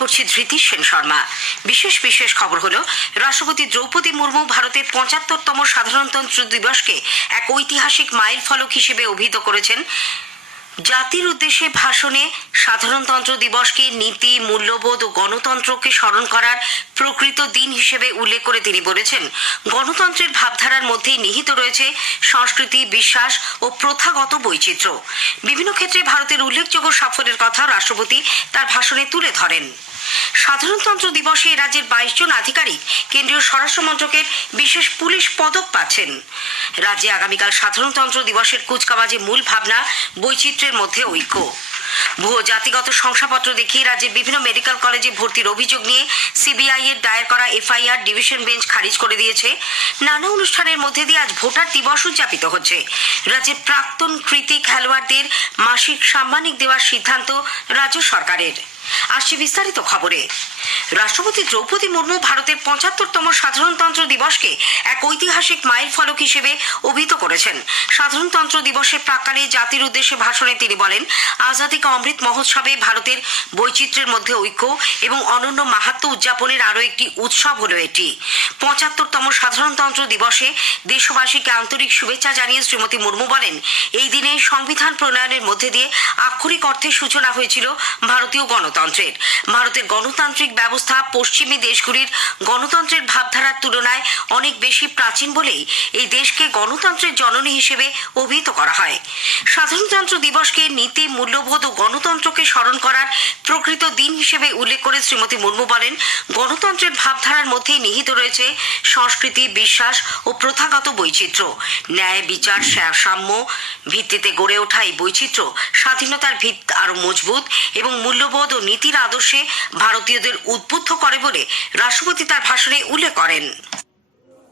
পড়ছি ধৃতি সেন শর্মা। বিশেষ খবর হলো, রাষ্ট্রপতি দ্রৌপদী মুর্মু ভারতের ৭৫তম সাধারণতন্ত্র দিবসকে এক ঐতিহাসিক মাইল ফলক হিসেবে অভিহিত করেছেন। জাতির উদ্দেশ্যে ভাষণে সাধারণতন্ত্র দিবসকে নীতি, মূল্যবোধ ও গণতন্ত্রকে স্মরণ করার প্রকৃত দিন হিসেবে উল্লেখ করে তিনি বলেছেন, গণতন্ত্রের ভাবধারার মধ্যেই নিহিত রয়েছে সংস্কৃতি, বিশ্বাস ও প্রথাগত বৈচিত্র্য। বিভিন্ন ক্ষেত্রে ভারতের উল্লেখযোগ্য সাফল্যের কথা রাষ্ট্রপতি তার ভাষণে তুলে ধরেন। সাধারণতন্ত্র দিবসে রাজ্যের ২২ জন আধিকারিক কেন্দ্রীয় স্বরাষ্ট্র মন্ত্রকের বিশেষ পুলিশ পদক পাচ্ছেন। রাজ্যে আগামীকাল সাধারণতন্ত্র দিবসের কুচকাওয়াজে মূল ভাবনা বৈচিত্র্যের মধ্যে ঐক্য। ভুয়ো জাতিগত শংসাপত্র দেখিয়ে রাজ্যের বিভিন্ন মেডিকেল কলেজে ভর্তির অভিযোগ নিয়ে সিবিআই এর দায়ের করা এফআইআর ডিভিশন বেঞ্চ খারিজ করে দিয়েছে। নানা অনুষ্ঠানের মধ্যে দিয়ে আজ ভোটার দিবস উদযাপিত হচ্ছে। রাজ্যের প্রাক্তন কৃতী খেলোয়াড়দের মাসিক সাম্মানিক দেওয়ার সিদ্ধান্ত রাজ্য সরকারের। আসছে বিস্তারিত খবরে। রাষ্ট্রপতি দ্রৌপদী মুর্মু ভারতের ৭৫তম সাধারণতন্ত্র দিবসকে এক ঐতিহাসিক মাইল ফলক হিসেবে অভিহিত করেছেন। সাধারণতন্ত্র দিবসের প্রাক্কালে জাতির উদ্দেশ্যে ভাষণে তিনি বলেন, আজাদী কা অমৃত মহোৎসবে ভারতের বৈচিত্র্যের মধ্যে ঐক্য এবং অনন্য মাহাত্ম্য উদযাপনের আরও একটি উৎসব হলো এটি। ৭৫তম সাধারণতন্ত্র দিবসে দেশবাসীকে আন্তরিক শুভেচ্ছা জানিয়ে শ্রীমতী মুর্মু বলেন, এই দিনে সংবিধান প্রণয়নের মধ্যে দিয়ে আক্ষরিক অর্থে সূচনা হয়েছিল ভারতীয় গণতন্ত্রের। ভারতের গণতান্ত্রিক ব্যবস্থা পশ্চিমী দেশগুলির গণতন্ত্রের ভাবধারার তুলনায় অনেক বেশি প্রাচীন বলেই এই দেশকে গণতন্ত্রের জননী হিসেবে অভিহিত করা হয়। সাধারণতন্ত্র দিবসকে নীতি, মূল্যবোধ ও গণতন্ত্রকে স্মরণ করার প্রকৃত দিন হিসেবে উল্লেখ করে শ্রীমতী মুর্মু বলেন, গণতন্ত্রের ভাবধারার মধ্যেই নিহিত রয়েছে সংস্কৃতি, বিশ্বাস ও প্রথাগত বৈচিত্র্য। ন্যায়, বিচার, সাম্য ভিত্তিতে গড়ে ওঠা এই বৈচিত্র্য স্বাধীনতার ভিত আরো মজবুত এবং মূল্যবোধ ও নীতির আদর্শে ভারতীয়দের উদ্বুদ্ধ করে বলে রাষ্ট্রপতি তার ভাষণে উল্লেখ করেন।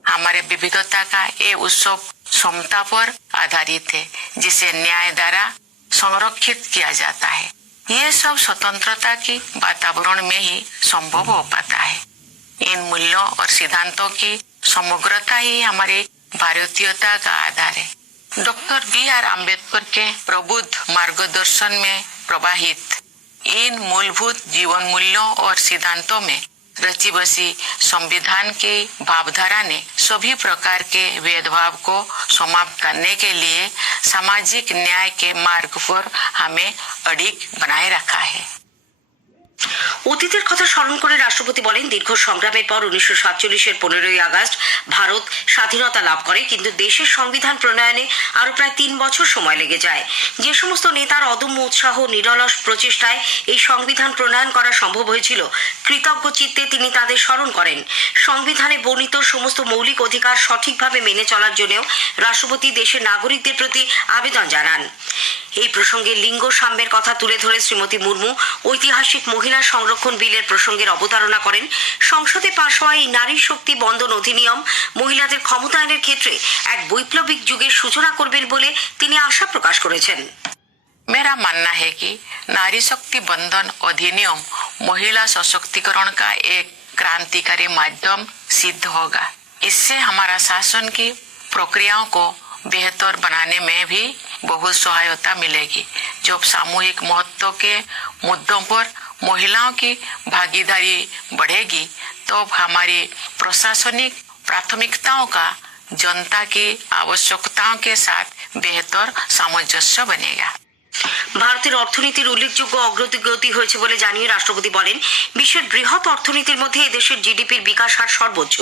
हमारे विविधता का ये उत्सव समता पर आधारित है, जिसे न्याय द्वारा संरक्षित किया जाता है। ये सब स्वतंत्रता की वातावरण में ही संभव हो पाता है। इन मूल्यों और सिद्धांतों की समग्रता ही हमारी भारतीयता का आधार है। Doctor B R. आम्बेडकर के प्रबुद्ध मार्गदर्शन में प्रवाहित इन मूलभूत जीवन मूल्यों और सिद्धांतों में रची बसी संविधान की भावधारा ने सभी प्रकार के भेदभाव को समाप्त करने के लिए सामाजिक न्याय के मार्ग पर हमें अडिग बनाए रखा है। অতীতের কথা স্মরণ করে রাষ্ট্রপতি বলেন, দীর্ঘ সংগ্রামের পর ১৯৪৭-এর ১৫ই আগস্ট ভারত স্বাধীনতা লাভ করে, কিন্তু দেশের সংবিধান প্রণয়নে আরো প্রায় ৩ বছর সময় লেগে যায়। যে সমস্ত নেতার অদম্য উৎসাহ, নিরলস প্রচেষ্টায় এই সংবিধান প্রণয়ন করা সম্ভব হয়েছিল, কৃতজ্ঞ চিত্তে তিনি তাদের স্মরণ করেন। সংবিধানে বর্ণিত সমস্ত মৌলিক অধিকার সঠিকভাবে মেনে চলার জন্যও রাষ্ট্রপতি দেশের নাগরিকদের প্রতি আবেদন জানান। এই প্রসঙ্গে লিঙ্গ সাম্যের কথা তুলে ধরে শ্রীমতী মুর্মু ঐতিহাসিক মহিলা সংরক্ষণ বিলের প্রসঙ্গের অবতারণা করেন। সংসদে পাশ হওয়া এই নারী শক্তি বন্ধন অধিনিয়ম মহিলাদের ক্ষমতায়নের ক্ষেত্রে এক বৈপ্লবিক যুগের সূচনা করবেন বলে তিনি আশা প্রকাশ করেছেন। मेरा मानना है कि नारी शक्ति बंधन अधिनियम महिला सशक्तिकरण का एक क्रांतिकारी माध्यम सिद्ध होगा। इससे हमारा शासन की प्रक्रियाओं को बेहतर बनाने में भी बहुत सहायता मिलेगी। जब सामूहिक महत्व के मुद्दों पर महिलाओं की भागीदारी बढ़ेगी, तो हमारी प्रशासनिक प्राथमिकताओं का जनता की आवश्यकताओं के साथ बेहतर सामंजस्य बनेगा। ভারতের অর্থনীতির উল্লেখযোগ্য অগ্রগতি হয়েছে বলে জানিয়ে রাষ্ট্রপতি বলেন, বিশ্বের বৃহৎ অর্থনীতির মধ্যে এদেশের জিডিপির বিকাশ হার সর্বোচ্চ।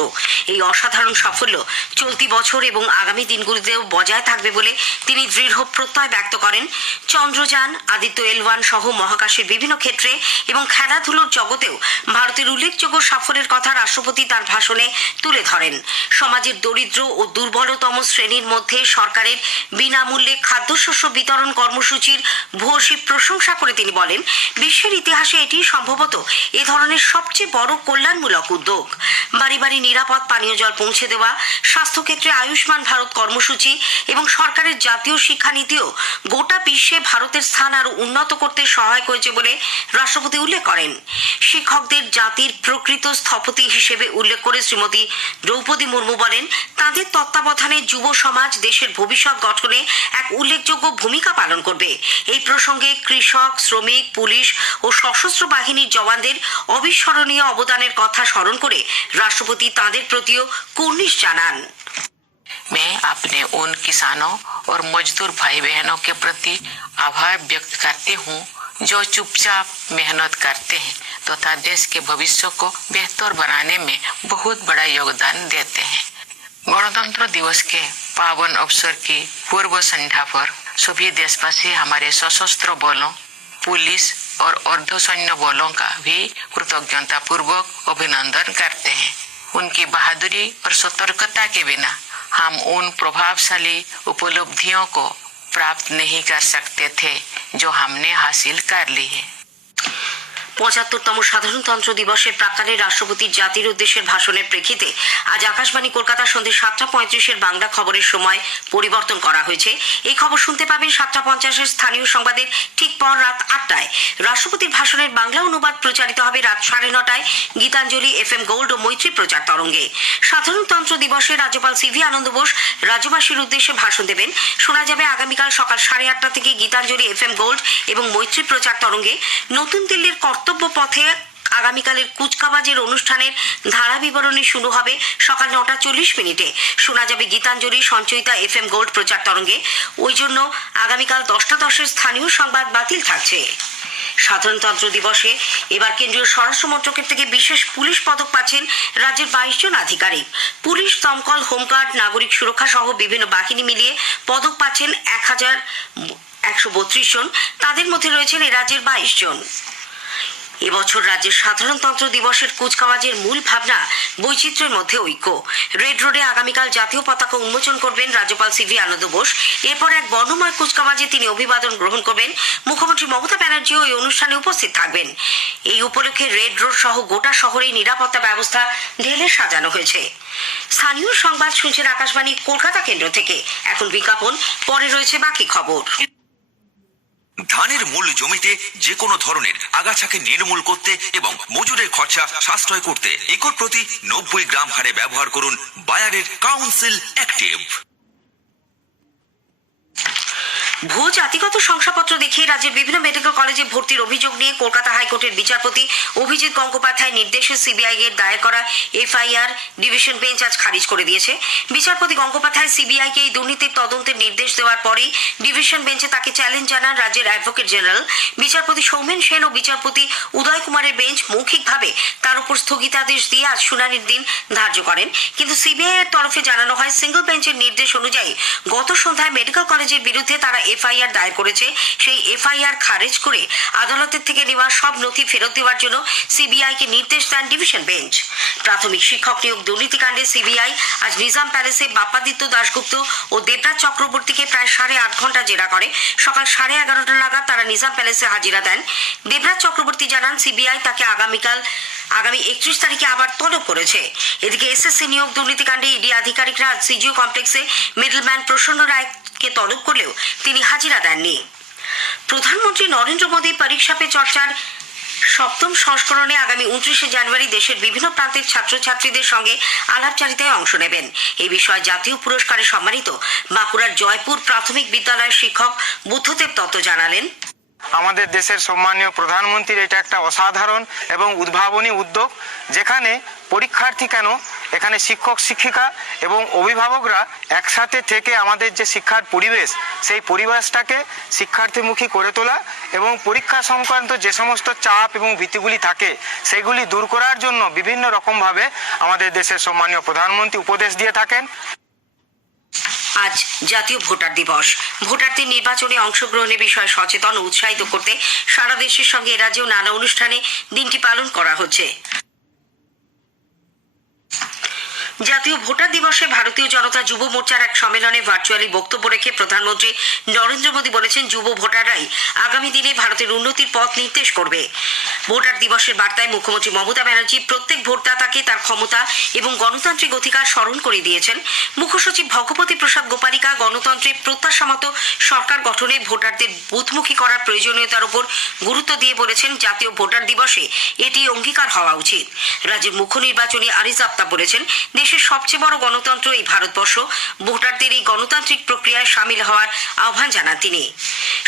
এই অসাধারণ সাফল্য চলতি বছর এবং আগামী দিনগুলিতেও বজায় থাকবে বলে তিনি দৃঢ় প্রত্যয় ব্যক্ত করেন। চন্দ্রযান, আদিত্য L1 সহ মহাকাশের বিভিন্ন ক্ষেত্রে এবং খেলাধুলোর জগতেও ভারতের উল্লেখযোগ্য সাফল্যের কথা রাষ্ট্রপতি তার ভাষণে তুলে ধরেন। সমাজের দরিদ্র ও দুর্বলতম শ্রেণীর মধ্যে সরকারের বিনামূল্যে খাদ্যশস্য বিতরণ কর্মসূচির ভূয়সী প্রশংসা করে তিনি বলেন, বিশ্বের ইতিহাসে এটি সম্ভবত এ ধরনের সবচেয়ে বড় কল্যাণমূলক উদ্যোগ। বাড়ি বাড়ি নিরাপদ পানীয় জল পৌঁছে দেওয়া, স্বাস্থ্যক্ষেত্রে আয়ুষ্মান ভারত কর্মসূচি এবং সরকারের জাতীয় শিক্ষানীতিও গোটা বিশ্বে ভারতের স্থান আরো উন্নত করতে সহায়ক হয়েছে বলে রাষ্ট্রপতি উল্লেখ করেন। শিক্ষকদের জাতির প্রকৃত স্থপতি হিসেবে উল্লেখ করে শ্রীমতী দ্রৌপদী মুর্মু বলেন, তাদের তত্ত্বাবধানে যুব সমাজ দেশের ভবিষ্যৎ গঠনে এক উল্লেখযোগ্য ভূমিকা পালন করবে। এই প্রসঙ্গে কৃষক, শ্রমিক, পুলিশ ও সশস্ত্র বাহিনীর জওয়ানদের অবিস্মরণীয় অবদানের কথা স্মরণ করে রাষ্ট্রপতি তাঁদের প্রতিও কুর্নিশ জানান। मैं अपने उन किसानों और मजदूर भाई बहनों के प्रति आभार व्यक्त करती हूँ जो चुपचाप मेहनत करते हैं तथा देश के भविष्य को बेहतर बनाने में बहुत बड़ा योगदान देते हैं। गणतंत्र दिवस के पावन अवसर की पूर्व संध्या पर सभी देशवासी हमारे सशस्त्र बलों, पुलिस और अर्धसैन्य बलों का भी कृतज्ञता पूर्वक अभिनंदन करते हैं। उनकी बहादुरी और सतर्कता के बिना हम उन प्रभावशाली उपलब्धियों को प्राप्त नहीं कर सकते थे जो हमने हासिल कर ली है। ৭৫তম সাধারণতন্ত্র দিবসের প্রাক্কালে রাষ্ট্রপতির জাতির উদ্দেশ্যের ভাষণের প্রেক্ষিতে আজ আকাশবাণী কলকাতা সন্ধ্যে ৭টা ৩৫-এর বাংলা খবরের সময় পরিবর্তন করা হয়েছে। এই খবর শুনতে পাবেন ৭টা ৫০-এর স্থানীয় সংবাদের ঠিক পর রাত ৮টায়। রাষ্ট্রপতির ভাষণের বাংলা অনুবাদ প্রচারিত হবে রাত ৯:৩০টায় গীতাঞ্জলি FM গোল্ড ও মৈত্রী প্রচার তরঙ্গে। সাধারণতন্ত্র দিবসে রাজ্যপাল সিভি আনন্দ বোস রাজ্যবাসীর উদ্দেশ্যে ভাষণ দেবেন। শোনা যাবে আগামীকাল সকাল ৮:৩০ থেকে গীতাঞ্জলি FM গোল্ড এবং মৈত্রী প্রচার তরঙ্গে নতুন দিল্লির কর্তব্য পথে আগামীকালের কুচকাওয়াজের অনুষ্ঠানের ধারা বিবরণী শুরু হবে সকাল ৯:৪০ শোনা যাবে গীতাঞ্জলি সঞ্চয়িতা FM গোল্ড প্রচার তরঙ্গে। ওই জন্য আগামীকাল ১০টা ১০-এর স্থানীয় সংবাদ বাতিল থাকছে। সাধারণতন্ত্র দিবসে এবার কেন্দ্রীয় স্বরাষ্ট্র মন্ত্রকের থেকে বিশেষ পুলিশ পদক পাচ্ছেন রাজ্যের ২২ জন আধিকারিক। পুলিশ, দমকল, হোমগার্ড, নাগরিক সুরক্ষা সহ বিভিন্ন বাহিনী মিলিয়ে পদক পাচ্ছেন ১,১৩২ জন। তাদের মধ্যে রয়েছেন এ রাজ্যের ২২ জন। এবছর রাজ্যের সাধারণতন্ত্র দিবসের কুচকাওয়াজের মূল ভাবনা বৈচিত্র্যের মধ্যে ঐক্য। রেড রোডে আগামীকাল জাতীয় পতাকা উন্মোচন করবেন রাজ্যপাল সিভি আনন্দ বোস। এরপর এক বর্ণময় কুচকাওয়াজে তিনি অভিবাদন গ্রহণ করবেন। মুখ্যমন্ত্রী মমতা ব্যানার্জিও এই অনুষ্ঠানে উপস্থিত থাকবেন। এই উপলক্ষে রেড রোড সহ গোটা শহরেই নিরাপত্তা ব্যবস্থা ঢেলে সাজানো হয়েছে। স্থানীয় সংবাদ শুনছেন আকাশবাণী কলকাতা কেন্দ্র থেকে। এখন বিজ্ঞাপন, পরে রয়েছে বাকি খবর। ধানের মূল জমিতে যে কোনো ধরনের আগাছাকে নির্মূল করতে এবং মজুরের খরচা সাশ্রয় করতে একর প্রতি ৯০ গ্রাম হারে ব্যবহার করুন বায়ারের কাউন্সিল অ্যাক্টিভ। ভুয়ো জাতিগত শংসাপত্র দেখিয়ে রাজ্যের বিভিন্ন মেডিকেল কলেজে ভর্তির অভিযোগ নিয়ে কলকাতা হাইকোর্টের বিচারপতি অভিজিৎ গঙ্গোপাধ্যায় নির্দেশে সিবিআই এর দায়ের করা এফআইআর ডিভিশন বেঞ্চ আজ খারিজ করে দিয়েছে। বিচারপতি গঙ্গোপাধ্যায় সিবিআইকে এই দুর্নীতির তদন্তের নির্দেশ দেওয়ার পরেই ডিভিশন বেঞ্চে তাকে চ্যালেঞ্জ জানান রাজ্যের অ্যাডভোকেট জেনারেল। বিচারপতি সৌমেন সেন ও বিচারপতি উদয় কুমারের বেঞ্চ মৌখিকভাবে তার উপর স্থগিতাদেশ দিয়ে আজ শুনানির দিন ধার্য করেন। কিন্তু সিবিআই এর তরফে জানানো হয় সিঙ্গল বেঞ্চের নির্দেশ অনুযায়ী গত সন্ধ্যায় মেডিকেল কলেজের বিরুদ্ধে তারা এফআইআর দায়ের করেছে। সেই এফআইআর খারিজ করে আদালতের থেকে নেওয়া সব নথি ফেরত দেওয়ার জন্য সিবিআইকে নির্দেশ দেন ডিভিশন বেঞ্চ। প্রাথমিক শিক্ষক নিয়োগ দুর্নীতিকাণ্ডে সিবিআই আজ নিজাম প্যালেসে বাপ্পাদিত্য দাশগুপ্ত ও দেবরাজ চক্রবর্তীকে প্রায় ৮.৫ ঘন্টা জেরা করে। সকাল ১১:৩০ নাগাদ তারা নিজাম প্যালেসে হাজিরা দেন। দেবরাজ চক্রবর্তী জানান সিবিআই তাকে আগামী ৩১ তারিখে আবার তলব করেছে। এদিকে এসএসসি নিয়োগ দুর্নীতিকাণ্ডে ইডি আধিকারিকরা আজ সিজিও কমপ্লেক্সে মিডলম্যান প্রসন্ন রায়কে তলব করলেও তিনি হাজিরা দেননি। প্রধানমন্ত্রী নরেন্দ্র মোদী পরীক্ষা পে চর্চার ৭ম সংস্করণে আগামী ২৯শে জানুয়ারি দেশের বিভিন্ন প্রান্তের ছাত্রছাত্রীদের সঙ্গে আলাপচারিতায় অংশ নেবেন। এই বিষয়ে জাতীয় পুরস্কারে সম্মানিত বাঁকুড়ার জয়পুর প্রাথমিক বিদ্যালয়ের শিক্ষক বুদ্ধদেব দত্ত জানালেন, আমাদের দেশের সম্মানীয় প্রধানমন্ত্রীর এটা একটা অসাধারণ এবং উদ্ভাবনী উদ্যোগ, যেখানে পরীক্ষার্থী কেন এখানে শিক্ষক শিক্ষিকা এবং অভিভাবকরা একসাথে থেকে আমাদের যে শিক্ষার পরিবেশ, সেই পরিবেশটাকে শিক্ষার্থীমুখী করে তোলা এবং পরীক্ষা সংক্রান্ত যে সমস্ত চাপ এবং ভীতিগুলি থাকে সেগুলি দূর করার জন্য বিভিন্ন রকমভাবে আমাদের দেশের সম্মানীয় প্রধানমন্ত্রী উপদেশ দিয়ে থাকেন। আজ জাতীয় ভোটার দিবস। ভোটারদের নির্বাচনে অংশগ্রহণের বিষয়ে সচেতন ও উৎসাহিত করতে সারা দেশের সঙ্গে এ রাজ্যেও নানা অনুষ্ঠানে দিনটি পালন করা হচ্ছে। জাতীয় ভোটার দিবসে ভারতীয় জনতা যুব মোর্চার এক সম্মেলনে ভার্চুয়ালি বক্তব্য রেখে প্রধানমন্ত্রী নরেন্দ্র মোদী বলেছেন, যুব ভোটাররাই আগামী দিনে ভারতের উন্নতির পথ নির্দেশ করবে। ভোটার দিবসের বার্তায় মুখ্যমন্ত্রী মমতা ব্যানার্জি প্রত্যেক ভোটদাতাকে তার ক্ষমতা এবং গণতান্ত্রিক অধিকার স্মরণ করে দিয়েছেন। মুখ্য সচিব ভগবতী প্রসাদ গোপালিকা গণতন্ত্রের প্রত্যাশামতো সরকার গঠনে ভোটারদের বুথমুখী করার প্রয়োজনীয়তার উপর গুরুত্ব দিয়ে বলেছেন, জাতীয় ভোটার দিবসে এটি অঙ্গীকার হওয়া উচিত। রাজ্যের মুখ্য নির্বাচনী আরিজ আফতাব বলেছেন, দেশের সবচেয়ে বড় গণতন্ত্র এই ভারতবর্ষ, ভোটারদের এই গণতান্ত্রিক প্রক্রিয়ায় সামিল হওয়ার আহ্বান জানান তিনি।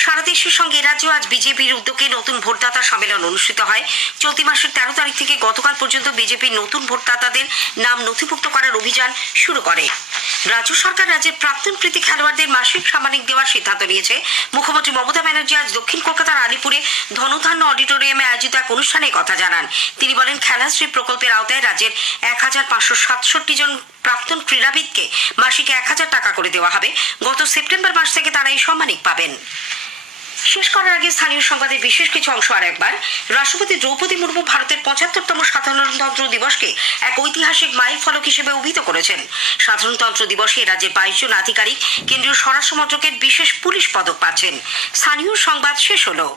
সারা দেশের সঙ্গে রাজ্যে আজ বিজেপির উদ্যোগে নতুন ভোটদাতা সম্মেলন অনুষ্ঠিত হয়। চলতি মাসের 13 তারিখ থেকে গতকাল পর্যন্ত বিজেপি নতুন ভোটদাতাদের নাম নথিভুক্ত করার অভিযান শুরু করে। রাজ্য সরকার রাজ্যের প্রাক্তন কৃতি খেলোয়াড়দের মাসিক সাম্মানিক দেওয়ার সিদ্ধান্ত নিয়েছে। মুখ্যমন্ত্রী মমতা ব্যানার্জি আজ দক্ষিণ কলকাতার আলিপুরে ধনধান্য অডিটোরিয়ামে আয়োজিত এক অনুষ্ঠানে কথা জানান। তিনি বলেন, খেলাশ্রী প্রকল্পের আওতায় রাজ্যের 1567 জন প্রাক্তন ক্রীড়াবিদকে মাসিক 1000 টাকা করে দেওয়া হবে। গত সেপ্টেম্বর মাস থেকে তারা এই সম্মানিক পাবেন। শেষ করার আগে স্থানীয় সংবাদের বিশেষ কিছু অংশ আর একবার। রাষ্ট্রপতি দ্রৌপদী মুর্মু ভারতের 75তম সাধারণতন্ত্র দিবসকে এক ঐতিহাসিক মাইল ফলক হিসেবে অভিহিত করেছেন। সাধারণতন্ত্র দিবসে রাজ্যের 22 জন আধিকারিক কেন্দ্রীয় স্বরাষ্ট্র মন্ত্রকের বিশেষ পুলিশ পদক পাচ্ছেন। স্থানীয় সংবাদ শেষ হলো।